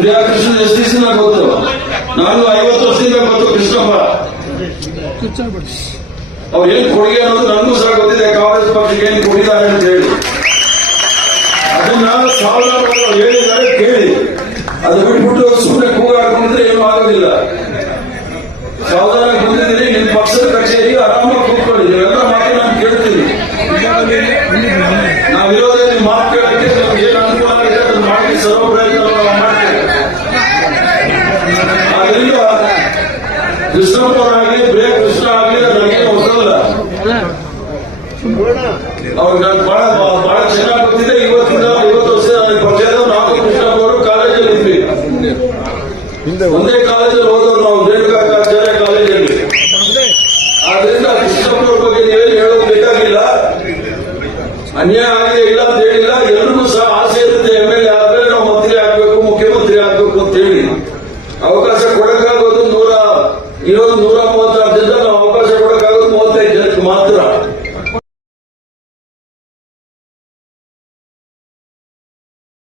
ಕೃಷ್ಣ ಎಷ್ಟು ದಿವಸ ಗೊತ್ತು, ನಾನು 50 ವರ್ಷದಿಂದ ಗೊತ್ತು ಕೃಷ್ಣಪ್ಪ. ಅವ್ರು ಏನ್ ಕೊಡುಗೆ ಅನ್ನೋದು ನನಗೂ ಸಹ ಗೊತ್ತಿದೆ, ಕಾಂಗ್ರೆಸ್ ಪಕ್ಷಕ್ಕೆ ಏನ್ ಕೊಟ್ಟಿದ್ದಾರೆ ಅಂತ ಹೇಳಿ. ಅದನ್ನ ಸಾವಿರಾರು ಹೇಳಿದ್ದಾರೆ ಕೇಳಿ, ಅದು ಬಿಟ್ಬಿಟ್ಟು ಸುಮ್ಮನೆ ಕೂಗಾಡ್ಕೊಂಡ್ರೆ ಏನು ಆಗೋದಿಲ್ಲ. ಸಾವಧಾನ ಬಂದಿದ್ದೀನಿ, ನಿಮ್ ಪಕ್ಷದ ಕಚೇರಿ ಆರಾಮಾಗಿ ಕೂತ್ಕೊಳ್ಳಿ, ನೀವೆಲ್ಲ ಮಾತು ನಾನು ಕೇಳ್ತೀನಿ. ನಾವಿರೋದೇ ನಿಮ್ ಮಾತು ಕೇಳಕ್ಕೆ, ನಮ್ಗೆ ಏನು ಅನುಕೂಲ ಆಗಿದೆ ಅದನ್ನು ಮಾಡಿ ಸರ್ವ ಪ್ರಯತ್ನ ಮಾಡ್ತೇವೆ. ಆದ್ರಿಂದ ಕೃಷ್ಣಪ್ಪರಾಗಲಿ ಬ್ರೇಕ್ ಕೃಷ್ಣ ಆಗಲಿ ನನಗೆ ಹೊಸಲ್ಲ. ಅವ್ರಿಗೆ ನಾನು ಬಹಳ ಚೆನ್ನಾಗಿ ಗೊತ್ತಿದೆ. 50 ವರ್ಷ ಪಕ್ಷದ ನಾವು ಕೃಷ್ಣಪ್ಪ ಅವರು ಕಾಲೇಜಲ್ಲಿ ಇದ್ವಿ, ಒಂದೇ ಕಾಲೇಜಲ್ಲಿ ಹೋದವರು ನಾವು, ರೇಣುಕಾಚಾರ್ಯ ಕಾಲೇಜಲ್ಲಿ. ಆದ್ರಿಂದ ಕೃಷ್ಣಪ್ಪನವ್ರ ಬಗ್ಗೆ ನೀವೇನು ಹೇಳೋದು ಬೇಕಾಗಿಲ್ಲ. ಅನ್ಯಾಯ ಆಗಿದೆ ಇಲ್ಲ ಅಂತ ಹೇಳಿಲ್ಲ. ಎಲ್ರಿಗೂ ಸಹ ಆಸೆ ಇರುತ್ತೆ, MLA ಆದ್ಮೇಲೆ ನಾವು ಮಂತ್ರಿ ಆಗ್ಬೇಕು, ಮುಖ್ಯಮಂತ್ರಿ ಆಗ್ಬೇಕು ಅಂತ ಹೇಳಿ. ಅವಕಾಶ ಕೊಡಕ್ಕಾಗೋದು 100